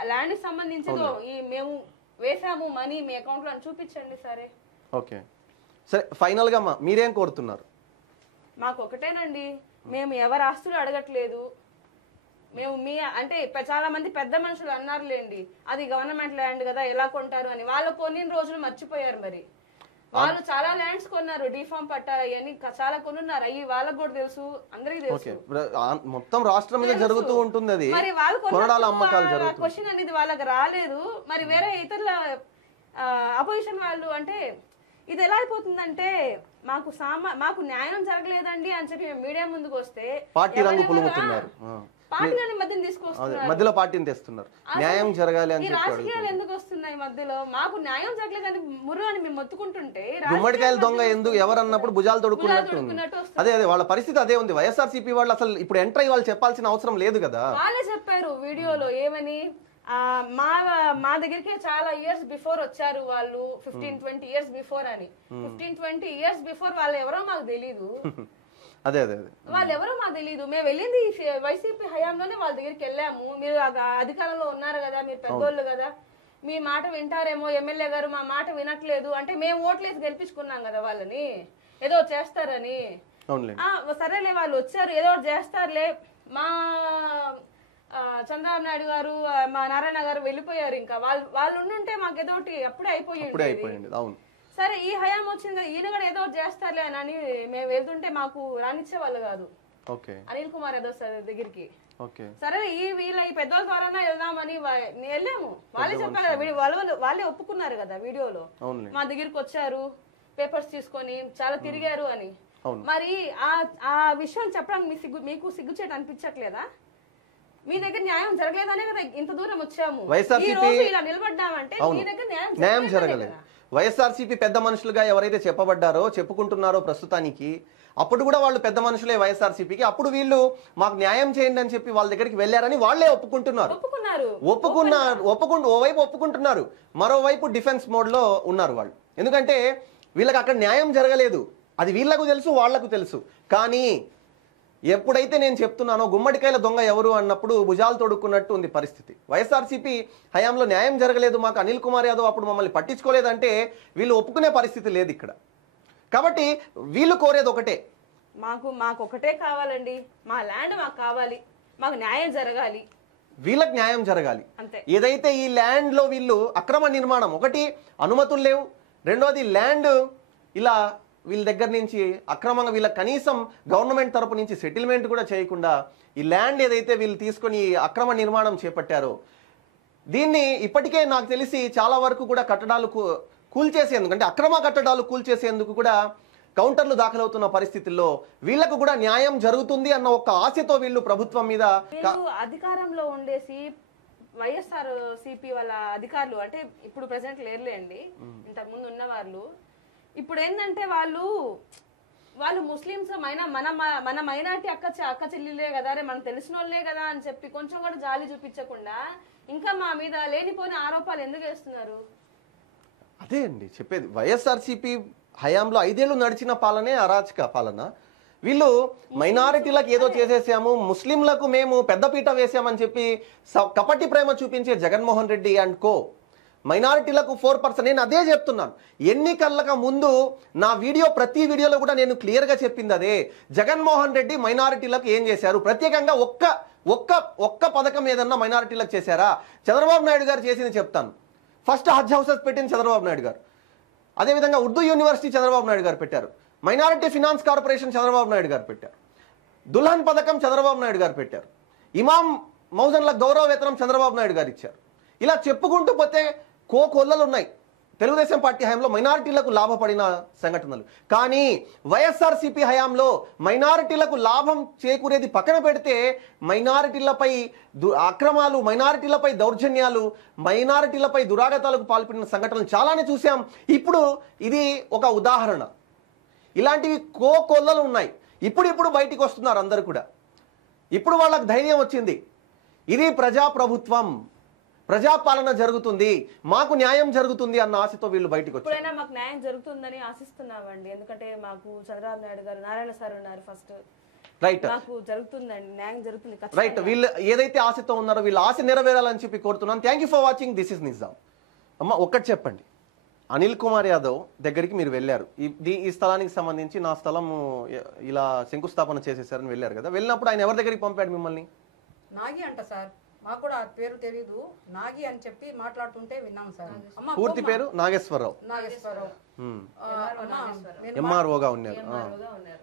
ల్యాండ్ సంబంధించింది మేము వేసాము మనీ మీ అకౌంట్ లో అని చూపించండి. సరే ఓకే, సరే ఫైనల్ గా మీరేం కోరుతున్నారు? మాకు ఒకటేనండి, మేము ఎవరి ఆస్తులు అడగట్లేదు. మేము అంటే చాలా మంది పెద్ద మనుషులు అన్నారులేండి, అది గవర్నమెంట్ ల్యాండ్ కదా ఎలా కొంటారు అని. వాళ్ళు కొన్ని రోజులు మర్చిపోయారు. మరి వాళ్ళు చాలా ల్యాండ్స్ కొన్నారు, డిఫామ్ పట్టా అవన్నీ చాలా కొనున్నారు, అవి వాళ్ళకు కూడా తెలుసు, అందరికీ తెలుసు. మొత్తం రాష్ట్రం మీద జరుగుతూ ఉంటుంది అది. మరి వాళ్ళు క్వశ్చన్ అనేది వాళ్ళకి రాలేదు. మరి వేరే ఇతరుల అపోజిషన్ వాళ్ళు అంటే ఇది ఎలా అయిపోతుందంటే, మాకు న్యాయం జరగలేదండి అని చెప్పి మీడియా ముందుకు వస్తే పార్టీ రంగు పులుముతున్నారు. పార్టీలని మధ్యన తీసుకొస్తున్నారు, మధ్యలో పార్టీని తెస్తున్నారు. న్యాయం జరగాలి అని ఈ చెప్పి రాజకీయాలు ఎందుకు వస్తున్నాయి మధ్యలో? మాకు న్యాయం జరగలేదని ముర్రు అని మేము మొత్తుకుంటుంటే గుమ్మడికాయల దొంగ ఎందుకు ఎవరన్నప్పుడు భుజాలు తొడుక్కున్నట్టు అదే వాళ్ళ పరిస్థితి అదే ఉంది. వైఎస్ఆర్సీపీ వాళ్ళు అసలు ఇప్పుడు ఎంటర్ అయ్యి వాళ్ళు చెప్పాల్సిన అవసరం లేదు కదా. వాళ్ళే చెప్పారు వీడియోలో ఏమని, మా దగ్గరికి చాలా ఇయర్స్ బిఫోర్ వచ్చారు వాళ్ళు, 15-20 ఇయర్స్ బిఫోర్ అని. 15-20 ఇయర్స్ బిఫోర్ వాళ్ళు ఎవరో మాకు తెలీదు. అదే అదే అదే వాళ్ళు ఎవరో మాకు తెలీదు. మేము వెళ్ళింది వైసీపీ హయాంలోనే వాళ్ళ దగ్గరికి వెళ్ళాము. మీరు అధికారంలో ఉన్నారు కదా, మీరు పెద్దోళ్ళు కదా, మీ మాట వింటారేమో, ఎమ్మెల్యే గారు మా మాట వినట్లేదు అంటే మేము ఓట్లేసి గెలిపించుకున్నాం కదా వాళ్ళని, ఏదో చేస్తారని. సరేలే వాళ్ళు వచ్చారు, ఏదో చేస్తారులే. మా చంద్రబాబు నాయుడు గారు, మా నారాయణ గారు వెళ్ళిపోయారు. ఇంకా వాళ్ళు ఉండుంటే మాకు ఏదో అప్పుడే అయిపోయింది. సరే ఈ హయాం వచ్చింది కదా, ఈయన కూడా ఏదో చేస్తారులే అని మేము వెళ్తుంటే మాకు రానిచ్చే వాళ్ళు కాదు అనిల్ కుమార్ యాదవ్ సార్ దగ్గరికి. సరే వీళ్ళ ఈ పెద్దోళ్ళ ద్వారానే వెళ్దామని వెళ్ళాము. వాళ్ళే చెప్పారు కదా, వాళ్ళే ఒప్పుకున్నారు కదా వీడియోలో, మా దగ్గరికి వచ్చారు పేపర్స్ తీసుకొని చాలా తిరిగారు అని. మరి ఆ విషయం చెప్పడానికి మీకు సిగ్గుచేటు అనిపించట్లేదా? మీ దగ్గర న్యాయం జరగలేదనే కదా ఇంత దూరం వచ్చాము, ఈ రోజు ఇలా నిలబడ్డామంటే మీ దగ్గర న్యాయం జరగలేదు. వైఎస్ఆర్సీపీ పెద్ద మనుషులుగా ఎవరైతే చెప్పబడ్డారో చెప్పుకుంటున్నారో ప్రస్తుతానికి, అప్పుడు కూడా వాళ్ళు పెద్ద మనుషులే వైఎస్ఆర్సీపీకి. అప్పుడు వీళ్ళు మాకు న్యాయం చేయండి అని చెప్పి వాళ్ళ దగ్గరికి వెళ్ళారని వాళ్ళే ఒప్పుకుంటున్నారు. ఓవైపు ఒప్పుకుంటున్నారు, మరోవైపు డిఫెన్స్ మోడ్ లో ఉన్నారు వాళ్ళు. ఎందుకంటే వీళ్ళకి అక్కడ న్యాయం జరగలేదు, అది వీళ్లకు తెలుసు, వాళ్లకు తెలుసు. కానీ ఎప్పుడైతే నేను చెప్తున్నానో గుమ్మడికాయల దొంగ ఎవరు అన్నప్పుడు భుజాలు తొడుక్కున్నట్టు ఉంది పరిస్థితి. వైఎస్ఆర్సీపీ హయాంలో న్యాయం జరగలేదు, మాకు అనిల్ కుమార్ యాదవ్ అప్పుడు మమ్మల్ని పట్టించుకోలేదంటే వీళ్ళు ఒప్పుకునే పరిస్థితి లేదు ఇక్కడ. కాబట్టి వీళ్ళు కోరేది ఒకటే, మాకు ఒకటే కావాలండి, మా ల్యాండ్ మాకు కావాలి, మాకు న్యాయం జరగాలి, వీళ్ళకి న్యాయం జరగాలి. ఏదైతే ఈ ల్యాండ్ లో వీళ్ళు అక్రమ నిర్మాణం, ఒకటి అనుమతులు లేవు, రెండోది ల్యాండ్ ఇలా వీళ్ళ దగ్గర నుంచి అక్రమంగా వీళ్ళ కనీసం గవర్నమెంట్ తరపు నుంచి సెటిల్మెంట్ కూడా చేయకుండా ఈ ల్యాండ్ ఏదైతే వీళ్ళు తీసుకొని అక్రమ నిర్మాణం చేపట్టారో, దీన్ని ఇప్పటికే నాకు తెలిసి చాలా వరకు కూడా కట్టడాలు కూల్చేసేందుకు, అంటే అక్రమ కట్టడాలు కూల్చేసేందుకు కూడా కౌంటర్లు దాఖలవుతున్న పరిస్థితుల్లో వీళ్లకు కూడా న్యాయం జరుగుతుంది అన్న ఒక ఆశతో వీళ్ళు ప్రభుత్వం మీద అధికారంలో ఉండేసి వైఎస్ఆర్ సిపి వాళ్ళ అధికారులు, అంటే ఇప్పుడు ప్రెసెంట్ లేరులేండి, ఇంతకు ముందు ఉన్న వాళ్ళు, ఇప్పుడు ఏంటంటే వాళ్ళు ముస్లిమ్స్ మన మైనార్టీ అక్క చెల్లిలే కదా, రే మనకు తెలిసిన వాళ్ళే కదా అని చెప్పి కొంచెం కూడా జాలి చూపించకుండా ఇంకా మా మీద లేనిపోయిన ఆరోపాలు ఎందుకు వేస్తున్నారు? అదే అండి చెప్పేది. వైఎస్ఆర్సీపీ హయాంలో 5 ఏళ్లు నడిచిన పాలనే అరాచక పాలన. వీళ్ళు మైనారిటీలకు ఏదో చేసేసాము, ముస్లింలకు మేము పెద్దపీట వేసామని చెప్పి కపటి ప్రేమ చూపించే జగన్మోహన్ రెడ్డి అండ్ కో మైనారిటీలకు 4%. నేను అదే చెప్తున్నాను, ఎన్నికలకు ముందు నా ప్రతి వీడియోలో కూడా నేను క్లియర్గా చెప్పింది అదే. జగన్మోహన్ రెడ్డి మైనారిటీలకు ఏం చేశారు, ప్రత్యేకంగా ఒక్క పథకం ఏదన్నా మైనారిటీలకు చేశారా? చంద్రబాబు నాయుడు గారు చేసింది చెప్తాను. ఫస్ట్ హజ్ హౌసెస్ పెట్టింది చంద్రబాబు నాయుడు గారు, అదేవిధంగా ఉర్దూ యూనివర్సిటీ చంద్రబాబు నాయుడు గారు పెట్టారు, minority finance corporation Chandrababu Naidu గారు పెట్టారు, దుల్హన్ పథకం చంద్రబాబు నాయుడు గారు పెట్టారు, ఇమాం మౌజన్ల గౌరవ వేతనం చంద్రబాబు నాయుడు గారు ఇచ్చారు. ఇలా చెప్పుకుంటూ పోతే కోకొల్లలు ఉన్నాయి తెలుగుదేశం పార్టీ హయాంలో మైనారిటీలకు లాభపడిన సంఘటనలు. కానీ వైఎస్ఆర్సీపీ హయాంలో మైనారిటీలకు లాభం చేకూరేది పక్కన పెడితే మైనారిటీలపై అక్రమాలు, మైనారిటీలపై దౌర్జన్యాలు, మైనారిటీలపై దురాగతాలకు పాల్పడిన సంఘటనలు చాలానే చూసాం. ఇప్పుడు ఇది ఒక ఉదాహరణ. ఇలాంటివి కోకొల్లలు ఉన్నాయి. ఇప్పుడు బయటికి వస్తున్నారు అందరూ కూడా. ఇప్పుడు వాళ్ళకి ధైర్యం వచ్చింది, ఇది ప్రజాప్రభుత్వం, ప్రజాపాలన జరుగుతుంది, మాకు న్యాయం జరుగుతుంది అన్న ఆశతో వీళ్ళు బయటకు వచ్చారు. ఇప్పుడైనా మాకు న్యాయం జరుగుతుందని ఆశిస్తున్నామండి. ఎందుకంటే మాకు చంద్రబాబు నాయుడు గారు, నారాయణ సార్ ఉన్నారు ఫస్ట్, రైట్, మాకు జరుగుతుందండి, న్యాయం జరుగుతుంది. రైట్, వీళ్ళు ఏదైతే ఆశతో ఉన్నారో వీళ్ళ ఆశ నెరవేరాలని చెప్పి కోరుతున్నాను. Thank you for watching. This is Nizam. అమ్మ ఒక్కటి చెప్పండి, అనిల్ కుమార్ యాదవ్ దగ్గరికి మీరు వెళ్ళారు, ఈ స్థలానికి సంబంధించి నా స్థలం ఇలా శంకుస్థాపన చేసేసారని వెళ్ళారు కదా, వెళ్ళినప్పుడు ఆయన ఎవరి దగ్గరికి పంపాడు మిమ్మల్ని? నాగి అంట సార్, మాకు కూడా పేరు తెలీదు, నాగి అని చెప్పి మాట్లాడుతుంటే విన్నాం సార్. పూర్తి పేరు నాగేశ్వరరావు. ఎంఆర్ఓగా ఉన్నారు.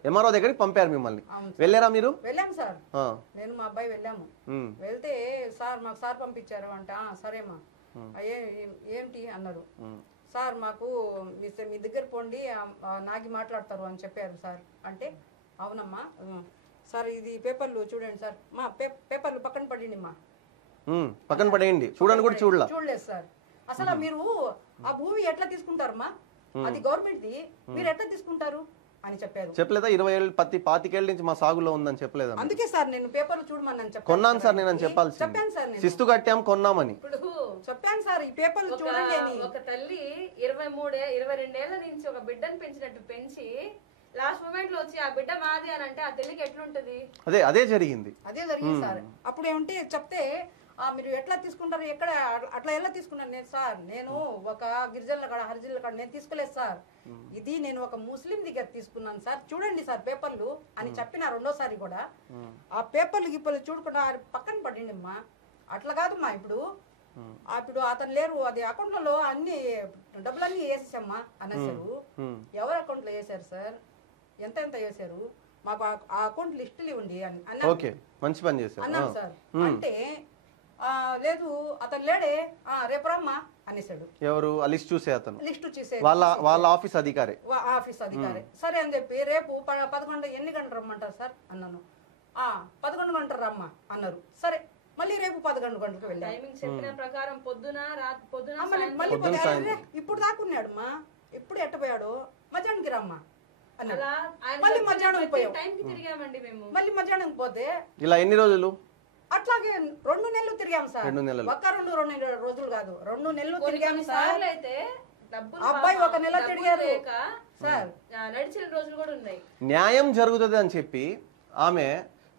ఎంఆర్ఓ దగ్గరికి పంపారు మిమ్మల్ని, వెళ్ళారా మీరు? వెళ్ళాం సార్, నేను మా అబ్బాయి వెళ్ళాము. వెళ్తే సార్ మాకు సార్ పంపించారు అంట. సరేమా ఏంటి అన్నారు. సార్ మాకు మీ దగ్గర పోండి, నాగి మాట్లాడతారు అని చెప్పారు సార్. అంటే అవునమ్మా, సార్ ఇది పేపర్లు చూడండి సార్, మా పేపర్లు పక్కన పడండి మా, పక్కన పడేయండి, చూడండి కూడా చూడలేదు సార్. అసలు మీరు ఆ భూమి ఎట్లా తీసుకుంటారమ్మా, అది గవర్నమెంట్ది, మీరు ఎట్లా తీసుకుంటారు అని చెప్పారు. చెప్పలేదా 20 ఏళ్ళు 25 ఏళ్ళ నుంచి మా సాగులో ఉందని చెప్పలేదా? అందుకే సార్ నేను పేపర్లు చూడమని చెప్పాను. కొన్నాను సార్ నేను అని చెప్పాల్సి. చెప్పాను సార్, శిస్తు కట్టాం కొన్నామని ఇప్పుడు చెప్పాను సార్. ఈ పేపర్లు చూడండి అని. ఒక తల్లి 22 ఏళ్ల నుంచి ఒక బిడ్డను పెంచినట్టు పెంచి లాస్ట్ మూమెంట్ లో వచ్చి ఆ బిడ్డ మాది అని అంటే ఆ తల్లికి ఎట్లుంటది? అదే జరిగింది సార్. అప్పుడు ఏమంటే చెప్తే మీరు ఎట్లా తీసుకుంటారు, ఎక్కడ అట్లా ఎలా తీసుకున్నాను నేను సార్, నేను ఒక గిరిజనుల కాడ హరిజనుల కాడ నేను తీసుకోలేదు సార్, ఇది నేను ఒక ముస్లిం దగ్గర తీసుకున్నాను సార్, చూడండి సార్ పేపర్లు అని చెప్పిన రెండోసారి కూడా. ఆ పేపర్లు గిప్పలు చూడకుండా పక్కన పడండి అమ్మా, అట్లా కాదమ్మా. ఇప్పుడు అతను లేరు, అది అకౌంట్లలో అన్ని డబ్బులన్నీ వేసేసమ్మా అనేసారు. ఎవరు అకౌంట్ లో వేసారు సార్, ఎంత వేసారు, మాకు ఆ అకౌంట్ లిస్టులు ఇవ్వండి అని అన్నాను సార్. అంటే లేదు అతను లేడే, రేపు రమ్మా అనేసాడు. ఎవరు లిస్ట్ చూసే అతను? లిస్ట్ చూసే వాళ్ళ ఆఫీస్ అధికారి. సరే అని చెప్పి రేపు 11 ఎన్ని గంటలు రమ్మంటారు సార్ అన్నాను. 11 గంటలు రమ్మా అన్నారు. సరే మళ్ళీ రేపు 11 గంటలకు వెళ్ళాను. చెప్పిన ప్రకారం పొద్దున ఇప్పుడు దాకున్నాడు మా, ఇప్పుడు ఎట్టపోయాడు, మధ్యాహ్నానికి రమ్మా అన్నాడు. మళ్ళీ మధ్యాహ్నం పోయాం, మళ్ళీ మధ్యాహ్నం పోతే ఇలా ఎన్ని రోజులు? అట్లాగే 2 నెలలు తిరిగాం సార్. 2 2 రోజులు కాదు, 2 నెలలు తిరిగాము సార్. అబ్బాయి 1 నెల తిరిగారు సార్, నడిచిన రోజులు కూడా ఉన్నాయి. న్యాయం జరుగుతుంది అని చెప్పి ఆమె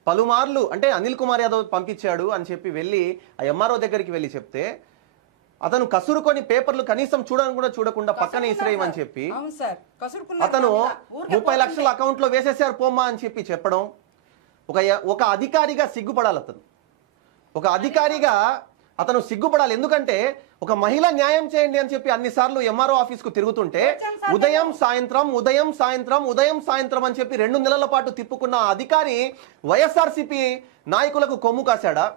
పలుమార్లు, అంటే అనిల్ కుమార్ యాదవ్ పంపించాడు అని చెప్పి వెళ్ళి ఆ ఎంఆర్ఓ దగ్గరికి వెళ్ళి చెప్తే అతను కసురుకొని పేపర్లు కనీసం చూడకుండా పక్కనే ఇసిరేయమని చెప్పి అతను 30 లక్షల అకౌంట్ లో వేసేసారు పోమ్మా అని చెప్పి చెప్పడం. ఒక అధికారిగా సిగ్గుపడాలి అతను, ఒక అధికారిగా అతను సిగ్గుపడాలి. ఎందుకంటే ఒక మహిళ న్యాయం చేయండి అని చెప్పి అన్నిసార్లు ఎంఆర్ఓ ఆఫీస్ కు తిరుగుతుంటే ఉదయం సాయంత్రం అని చెప్పి 2 నెలల పాటు తిప్పుకున్న అధికారి వైఎస్ఆర్సీపీ నాయకులకు కొమ్ము కాశాడా?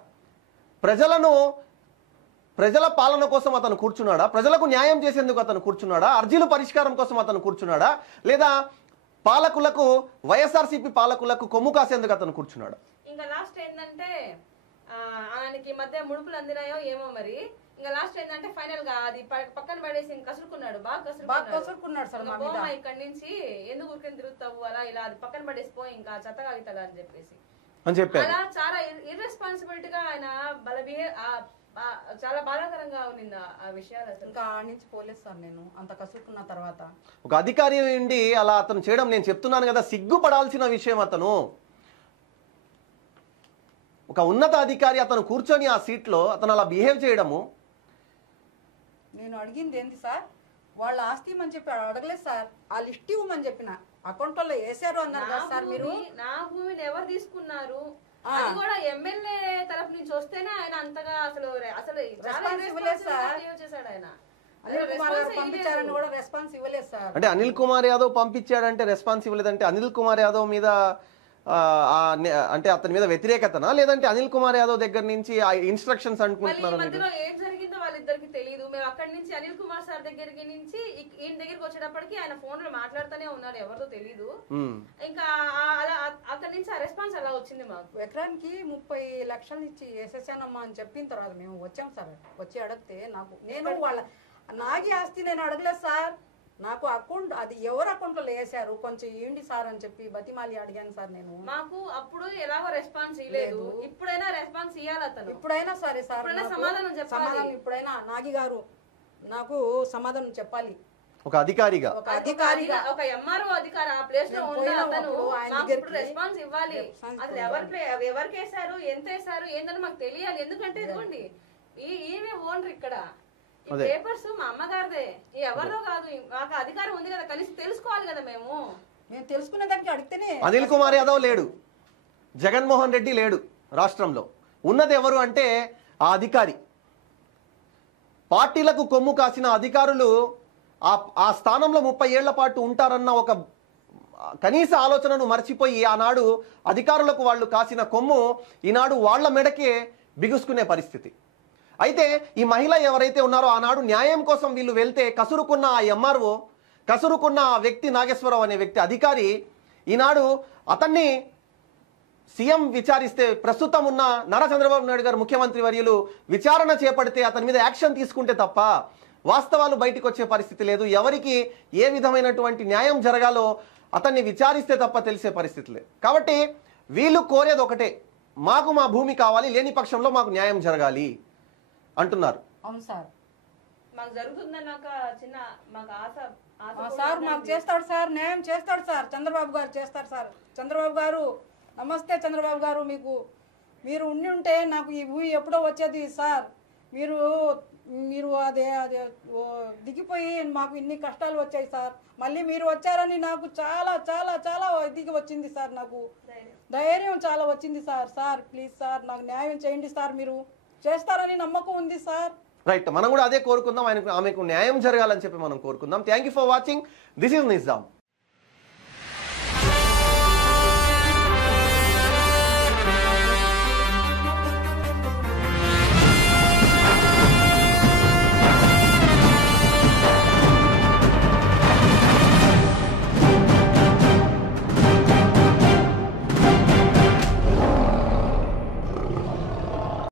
ప్రజల పాలన కోసం అతను కూర్చున్నాడా? ప్రజలకు న్యాయం చేసేందుకు అతను కూర్చున్నాడా? అర్జీల పరిష్కారం కోసం అతను కూర్చున్నాడా? లేదా పాలకులకు, వైఎస్ఆర్సీపీ పాలకులకు కొమ్ము కాసేందుకు అతను కూర్చున్నాడా? ఇంకా లాస్ట్ ఏంటంటే ఆయనకి మధ్య ముడుపులు అందినాయో ఏమో మరి. ఇంకా లాస్ట్ ఏంటంటే ఫైనల్ గా అది పక్కన పడేసి కసురుకున్నాడు, బాగా కసురుకున్నాడు సార్. ఇక్కడి నుంచి ఎందుకు ఊరికని తిరుగుతావు అలా ఇలా, అది పక్కన పడేసిపో, ఇంకా చెత్త కాగుతుందా అని చెప్పేసి అలా చాలా ఇర్రెస్పాన్సిబిలిటీగా ఆయన చాలా బాధాకరంగా ఉంది ఆ విషయాలు. అసలు ఇంకా ఆ నుంచి పోలేదు సార్ నేను అంత కసురుకున్న తర్వాత. ఒక అధికారి నుండి అలా అతను చేయడం, నేను చెప్తున్నాను కదా, సిగ్గుపడాల్సిన విషయం. అతను ఒక ఉన్నత అధికారి, అతను కూర్చొని ఆ సీట్ లో అతను అలా బిహేవ్ చేయడము. నేను అడిగింది ఏంటి సార్, వాళ్ళ ఆస్తి ఇవ్వమని చెప్పి అడగలేదు సార్, ఆ లిస్ట్ ఇవ్వమని చెప్పిన అకౌంట్ లో వేసారు అన్నారు కదా సార్. మీరు నా భూమిని ఎవరు తీసుకున్నారు అది కూడా ఎమ్మెల్యే తరఫు నుంచి వస్తేనే ఆయన అంతగా అసలు చేశాడు. ఆయన పంపించారని కూడా రెస్పాన్స్ ఇవ్వలేదు సార్. అంటే అనిల్ కుమార్ యాదవ్ పంపించాడంటే రెస్పాన్స్ ఇవ్వలేదంటే అనిల్ కుమార్ యాదవ్ మీద అంటే అతని మీద వ్యతిరేకతనా, లేదంటే అనిల్ కుమార్ యాదవ్ దగ్గర నుంచి ఆ ఇన్స్ట్రక్షన్స్ అనుకుంటున్నారు? మధ్యలో ఏం జరిగిందో వాళ్ళిద్దరికి తెలియదు. మేము అక్కడి నుంచి అనిల్ కుమార్ సార్ దగ్గరికి నుంచి ఈయన దగ్గరికి వచ్చేటప్పటికి ఆయన ఫోన్ లో మాట్లాడుతూనే ఉన్నారు, ఎవరితో తెలీదు. ఇంకా అలా అక్కడి నుంచి ఆ రెస్పాన్స్ అలా వచ్చింది. మాకు ఎకరానికి 30 లక్షలు ఇచ్చి వేసేసానమ్మా అని చెప్పిన తర్వాత మేము వచ్చాం సార్. వచ్చి అడిగితే నేను వాళ్ళ నాగి ఆస్తి నేను అడగలేదు సార్, నాకు అకౌంట్ అది ఎవరు అకౌంట్ లో వేసారు కొంచెం ఏంటి సార్ అని చెప్పి బతిమాలి అడిగాను సార్. నేను మాకు అప్పుడు ఎలాగో రెస్పాన్స్ ఇవ్వలేదు, ఇప్పుడైనా రెస్పాన్స్ ఇవ్వాలి అతను. ఇప్పుడైనా సరే సార్, సమాధానం చెప్పాలి. ఇప్పుడైనా నాగి గారు నాకు సమాధానం చెప్పాలి. ఒక అధికారిగా, ఒక ఎంఆర్ఓ అధికారి ఆ ప్లేస్ లో ఉన్న అతను మాకు రెస్పాన్స్ ఇవ్వాలి. అది ఎవరికి వేసారు, ఎంత వేసారు ఏందని మాకు తెలియాలి. ఎందుకంటే ఇదిగోండి ఈమె ఓనర్ ఇక్కడ, ఈ పేపర్స్ మా అమ్మగారిదే, ఎవరిదో కాదు. మాకు అధికారం ఉంది కదా, కలిసి తెలుసుకోవాలి కదా. మేము తెలుసుకునే దానికి అడిగితేనే. అనిల్ కుమార్ యాదవ్ లేడు, జగన్మోహన్ రెడ్డి లేడు, రాష్ట్రంలో ఉన్నది ఎవరు అంటే ఆ అధికారి. పార్టీలకు కొమ్ము కాసిన అధికారులు ఆ స్థానంలో 30 ఏళ్ల పాటు ఉంటారన్న ఒక కనీస ఆలోచనను మర్చిపోయి ఆనాడు అధికారులకు వాళ్ళు కాసిన కొమ్ము ఈనాడు వాళ్ల మెడకే బిగుసుకునే పరిస్థితి. అయితే ఈ మహిళ ఎవరైతే ఉన్నారో ఆనాడు న్యాయం కోసం వీళ్ళు వెళ్తే కసురుకున్న ఆ ఎంఆర్ఓ, కసురుకున్న ఆ వ్యక్తి నాగేశ్వరరావు అనే వ్యక్తి అధికారి ఈనాడు అతన్ని సీఎం విచారిస్తే, ప్రస్తుతం ఉన్న నారా చంద్రబాబు నాయుడు గారు ముఖ్యమంత్రి వర్యులు విచారణ చేపడితే అతని మీద యాక్షన్ తీసుకుంటే తప్ప వాస్తవాలు బయటకు వచ్చే పరిస్థితి లేదు. ఎవరికి ఏ విధమైనటువంటి న్యాయం జరగాలో అతన్ని విచారిస్తే తప్ప తెలిసే పరిస్థితి లేదు. కాబట్టి వీళ్ళు కోరేది ఒకటే, మాకు మా భూమి కావాలి, లేని పక్షంలో మాకు న్యాయం జరగాలి అంటున్నారు. అవును సార్, మాకు జరుగుతుందని ఒక చిన్న మాకు ఆశ సార్ మాకు చేస్తాడు సార్, న్యాయం చేస్తాడు సార్, చంద్రబాబు గారు చేస్తాడు సార్. చంద్రబాబు గారు నమస్తే. చంద్రబాబు గారు మీరు ఉండి ఉంటే నాకు ఈ భూమి ఎప్పుడో వచ్చేది సార్. మీరు అదే దిగిపోయి మాకు ఇన్ని కష్టాలు వచ్చాయి సార్. మళ్ళీ మీరు వచ్చారని నాకు చాలా చాలా చాలా దిగి వచ్చింది సార్. నాకు ధైర్యం చాలా వచ్చింది సార్. సార్ ప్లీజ్ సార్ నాకు న్యాయం చేయండి సార్, మీరు చేస్తారని నమ్మకం ఉంది సార్. రైట్, మనం కూడా అదే కోరుకుందాం, ఆమెకు న్యాయం జరగాలని చెప్పి మనం కోరుకుందాం. Thank you for watching. This is Nizam.